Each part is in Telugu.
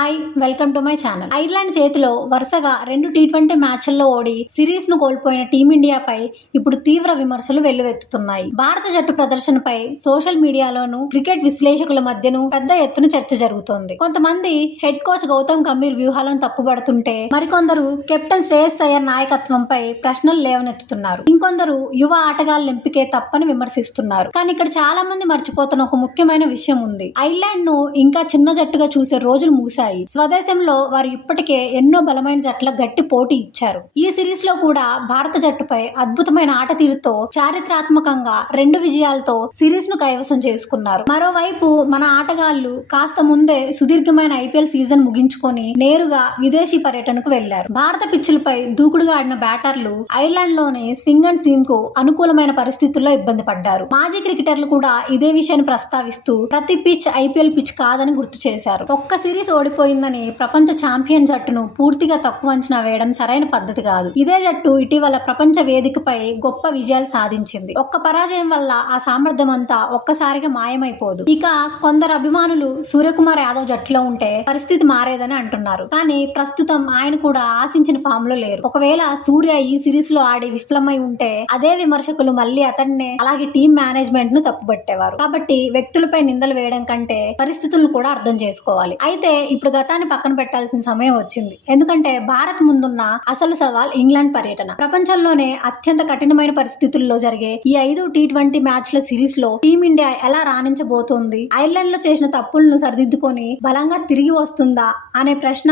Hi, welcome to my channel. Ireland చేతిలో వరుసగా 2 టీ20 మ్యాచ్ల్లో ఓడి సిరీస్ ను కోల్పోయిన టీమిండియాపై ఇప్పుడు తీవ్ర విమర్శలు వెల్లువెత్తుతున్నాయి. భారత జట్టు ప్రదర్శనపై సోషల్ మీడియాలోనూ క్రికెట్ విశ్లేషకుల మధ్యను పెద్ద ఎత్తున చర్చ జరుగుతోంది. కొంతమంది హెడ్ కోచ్ గౌతమ్ గంభీర్ వ్యూహాలను తప్పుబడుతుంటే మరికొందరు కెప్టెన్ శ్రేయస్ అయ్యర్ నాయకత్వంపై ప్రశ్నలు లేవనెత్తుతున్నారు. ఇంకొందరు యువ ఆటగాళ్ల ఎంపికే తప్పని విమర్శిస్తున్నారు. కానీ ఇక్కడ చాలా మంది మర్చిపోతున్న ఒక ముఖ్యమైన విషయం ఉంది. ఐర్లాండ్ ను ఇంకా చిన్న జట్టుగా చూసే రోజులు ముగిశాయి. స్వదేశంలో వారు ఇప్పటికే ఎన్నో బలమైన జట్ల గట్టి పోటీ ఇచ్చారు. ఈ సిరీస్ లో కూడా భారత జట్టుపై అద్భుతమైన ఆట తీరుతో చారిత్రాత్మకంగా 2 విజయాలతో సిరీస్ ను కైవసం చేసుకున్నారు. మరోవైపు మన ఆటగాళ్లు కాస్త ముందే సుదీర్ఘమైన ఐపీఎల్ సీజన్ ముగించుకొని నేరుగా విదేశీ పర్యటనకు వెళ్లారు. భారత పిచ్చులపై దూకుడుగా ఆడిన బ్యాటర్లు ఐర్లాండ్ లోని స్వింగ్ అండ్ సీమ్ కు అనుకూలమైన పరిస్థితుల్లో ఇబ్బంది పడ్డారు. మాజీ క్రికెటర్లు కూడా ఇదే విషయాన్ని ప్రస్తావిస్తూ ప్రతి పిచ్ ఐపీఎల్ పిచ్ కాదని గుర్తు చేశారు. ఒక్క సిరీస్ ఓడిపోయిందని ప్రపంచ ఛాంపియన్ జట్టును పూర్తిగా తక్కువ అంచనా వేయడం సరైన పద్ధతి కాదు. ఇదే జట్టు ఇటీవల ప్రపంచ వేదికపై గొప్ప విజయాలు సాధించింది. ఒక్క పరాజయం వల్ల ఆ సామర్థ్యం అంతా ఒక్కసారిగా మాయమైపోదు. ఇక కొందరు అభిమానులు సూర్యకుమార్ యాదవ్ జట్టులో ఉంటే పరిస్థితి మారేదని అంటున్నారు. కానీ ప్రస్తుతం ఆయన కూడా ఆశించిన ఫామ్ లో లేరు. ఒకవేళ సూర్య ఈ సిరీస్ లో ఆడి విఫలమై ఉంటే అదే విమర్శకులు మళ్ళీ అతన్నే అలాగే టీం మేనేజ్మెంట్ ను తప్పుపట్టేవారు. కాబట్టి వ్యక్తులపై నిందలు వేయడం కంటే పరిస్థితులను కూడా అర్థం చేసుకోవాలి. అయితే ఇప్పుడు గతాన్ని పక్కన పెట్టాల్సిన సమయం వచ్చింది. ఎందుకంటే భారత్ ముందున్న అసలు సవాల్ ఇంగ్లాండ్ పర్యటన. ప్రపంచంలోనే అత్యంత కఠినమైన పరిస్థితుల్లో జరిగే ఈ 5 టీ20 మ్యాచ్ల సిరీస్ లో టీమిండియా ఎలా రాణించబోతోంది, ఐర్లాండ్ లో చేసిన తప్పులను సరిదిద్దుకొని బలంగా తిరిగి వస్తుందా అనే ప్రశ్న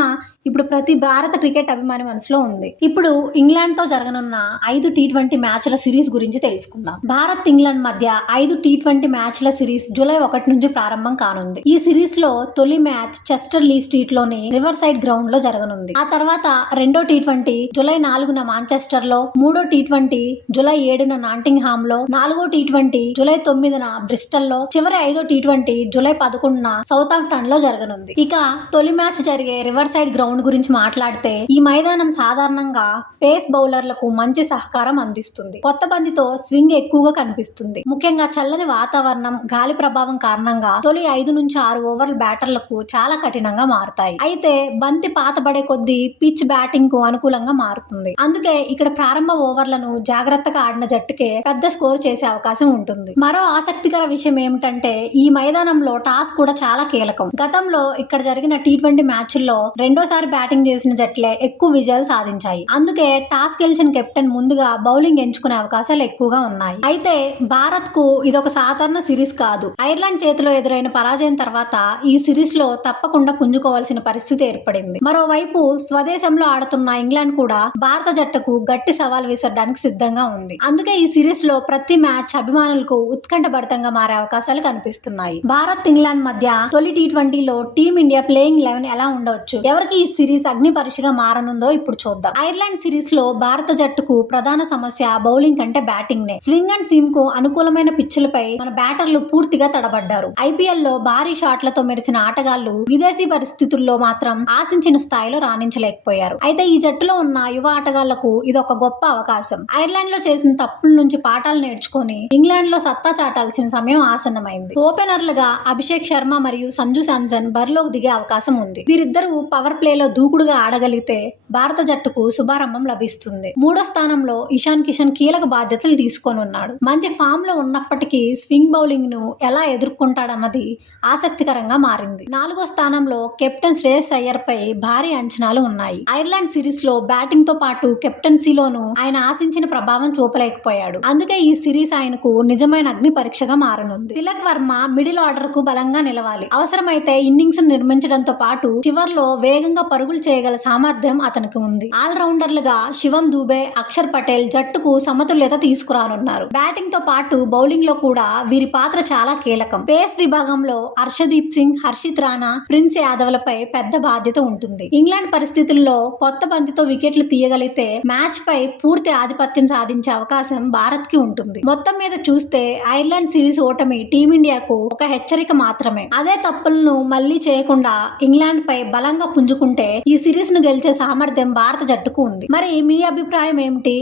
ఇప్పుడు ప్రతి భారత క్రికెట్ అభిమాని మనసులో ఉంది. ఇప్పుడు ఇంగ్లాండ్ తో జరగనున్న 5 టీ20 మ్యాచ్ల సిరీస్ గురించి తెలుసుకుందాం. భారత్ ఇంగ్లాండ్ మధ్య 5 టీ20 మ్యాచ్ల సిరీస్ జూలై 1 నుంచి ప్రారంభం కానుంది. ఈ సిరీస్ లో తొలి మ్యాచ్ చెస్టర్ లీ స్ట్రీట్ లోని రివర్ సైడ్ గ్రౌండ్ లో జరగనుంది. ఆ తర్వాత రెండో టీ20 జూలై 4న మాంచెస్టర్ లో, మూడో టీ20 జూలై 7న నాటింగ్హామ్ లో, నాలుగో టీ20 జూలై 9న బ్రిస్టల్ లో, చివరి 5వ టీ20 జూలై 11న సౌతాంప్టన్ లో జరగనుంది. ఇక తొలి మ్యాచ్ జరిగే రివర్ సైడ్ గ్రౌండ్ గురించి మాట్లాడితే ఈ మైదానం సాధారణంగా పేస్ బౌలర్లకు మంచి సహకారం అందిస్తుంది. కొత్త బంతితో స్వింగ్ ఎక్కువగా కనిపిస్తుంది. ముఖ్యంగా చల్లని వాతావరణం, గాలి ప్రభావం కారణంగా తొలి 5 నుంచి 6 ఓవర్ల బ్యాటర్లకు చాలా కఠినంగా మారుతాయి. అయితే బంతి పాతబడే కొద్దీ పిచ్ బ్యాటింగ్ కు అనుకూలంగా మారుతుంది. అందుకే ఇక్కడ ప్రారంభ ఓవర్లను జాగ్రత్తగా ఆడిన జట్టుకే పెద్ద స్కోర్ చేసే అవకాశం ఉంటుంది. మరో ఆసక్తికర విషయం ఏమిటంటే ఈ మైదానంలో టాస్ కూడా చాలా కీలకం. గతంలో ఇక్కడ జరిగిన టీ20 మ్యాచ్ల్లో రెండోసారి బ్యాటింగ్ చేసిన జట్లే ఎక్కువ విజయాలు సాధించాయి. అందుకే టాస్ గెలిచిన కెప్టెన్ ముందుగా బౌలింగ్ ఎంచుకునే అవకాశాలు ఎక్కువగా ఉన్నాయి. అయితే భారత్ కు ఇదొక సాధారణ సిరీస్ కాదు. ఐర్లాండ్ చేతిలో ఎదురైన పరాజయం తర్వాత ఈ సిరీస్ లో తప్పకుండా పుంజుకోవాల్సిన పరిస్థితి ఏర్పడింది. మరోవైపు స్వదేశంలో ఆడుతున్న ఇంగ్లాండ్ కూడా భారత జట్టుకు గట్టి సవాల్ విసరడానికి సిద్ధంగా ఉంది. అందుకే ఈ సిరీస్ లో ప్రతి మ్యాచ్ అభిమానులకు ఉత్కంఠభరితంగా మారే అవకాశాలు కనిపిస్తున్నాయి. భారత్ ఇంగ్లాండ్ మధ్య తొలి టీ20లో టీమిండియా ప్లేయింగ్ 11 ఎలా ఉండవచ్చు, ఎవరికి ఈ సిరీస్ అగ్ని పరీక్షగా మారనుందో ఇప్పుడు చూద్దాం. ఐర్లాండ్ సిరీస్ లో భారత జట్టుకు ప్రధాన సమస్య బౌలింగ్ కంటే బ్యాటింగ్ నే. స్వింగ్ అండ్ సీమ్ కు అనుకూలమైన పిచ్చులపై మన బ్యాటర్లు పూర్తిగా తడబడ్డారు. ఐపీఎల్ లో భారీ షాట్లతో మెరిసిన ఆటగాళ్లు విదేశీ పరిస్థితుల్లో మాత్రం ఆశించిన స్థాయిలో రాణించలేకపోయారు. అయితే ఈ జట్టులో ఉన్న యువ ఆటగాళ్లకు ఇదొక గొప్ప అవకాశం. ఐర్లాండ్ లో చేసిన తప్పుల నుంచి పాఠాలు నేర్చుకొని ఇంగ్లాండ్ లో సత్తా చాటాల్సిన సమయం ఆసన్నమైంది. ఓపెనర్లుగా అభిషేక్ శర్మ మరియు సంజు శాంసన్ బరిలోకి దిగే అవకాశం ఉంది. వీరిద్దరూ పవర్ ప్లేలో దూకుడుగా ఆడగలిగితే భారత జట్టుకు శుభారంభం లభిస్తుంది. మూడో స్థానంలో ఇషాన్ కిషన్ కీలక బాధ్యతలు తీసుకోనున్నాడు. మంచి ఫామ్ లో ఉన్నప్పటికీ స్వింగ్ బౌలింగ్ ను ఎలా ఎదుర్కొంటాడన్నది ఆసక్తికరంగా మారింది. నాలుగో స్థానంలో కెప్టెన్ శ్రేయస్ అయ్యర్ పై భారీ అంచనాలు ఉన్నాయి. ఐర్లాండ్ సిరీస్ లో బ్యాటింగ్ తో పాటు కెప్టెన్సీలోనూ ఆయన ఆశించిన ప్రభావం చూపలేకపోయాడు. అందుకే ఈ సిరీస్ ఆయనకు నిజమైన అగ్ని పరీక్షగా మారనుంది. తిలక్ వర్మ మిడిల్ ఆర్డర్ కు బలంగా నిలవాలి. అవసరమైతే ఇన్నింగ్స్ నిర్మించడంతో పాటు చివర్లో వేగంగా పరుగులు చేయగల సామర్థ్యం అతనికి ఉంది. ఆల్ రౌండర్లుగా శివం దూబే, అక్షర్ పటేల్ జట్టుకు సమతుల్యత తీసుకురానున్నారు. బ్యాటింగ్ తో పాటు బౌలింగ్ లో కూడా వీరి పాత్ర చాలా కీలకం. పేస్ విభాగంలో హర్షదీప్ సింగ్, హర్షిత్ రాణా, ప్రిన్స్ యాదవ్లపై పెద్ద బాధ్యత ఉంటుంది. ఇంగ్లాండ్ పరిస్థితుల్లో కొత్త బంతితో వికెట్లు తీయగలిగితే మ్యాచ్ పై పూర్తి ఆధిపత్యం సాధించే అవకాశం భారత్ కి ఉంటుంది. మొత్తం మీద చూస్తే ఐర్లాండ్ సిరీస్ ఓటమి టీమిండియాకు ఒక హెచ్చరిక మాత్రమే. అదే తప్పులను మళ్లీ చేయకుండా ఇంగ్లాండ్ పై బలంగా పుంజుకుంటే ఈ సిరీస్ ను గెలిచే సామర్థ్యం భారత జట్టుకు ఉంది. మరి మీ అభిప్రాయం ఏమిటి?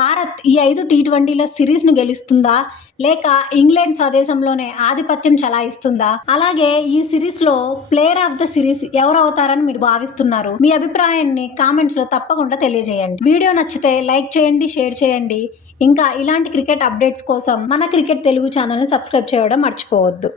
భారత్ ఈ 5 టీ20ల సిరీస్ ను గెలుస్తుందా లేక ఇంగ్లాండ్ స్వదేశంలోనే ఆధిపత్యం చలాయిస్తుందా? అలాగే ఈ సిరీస్ లో ప్లేయర్ ఆఫ్ ద సిరీస్ ఎవరు అవుతారని మీరు భావిస్తున్నారు? మీ అభిప్రాయాన్ని కామెంట్స్ లో తప్పకుండా తెలియజేయండి. వీడియో నచ్చితే లైక్ చేయండి, షేర్ చేయండి. ఇంకా ఇలాంటి క్రికెట్ అప్డేట్స్ కోసం మన క్రికెట్ తెలుగు ఛానల్ని సబ్స్క్రైబ్ చేయడం మర్చిపోవద్దు.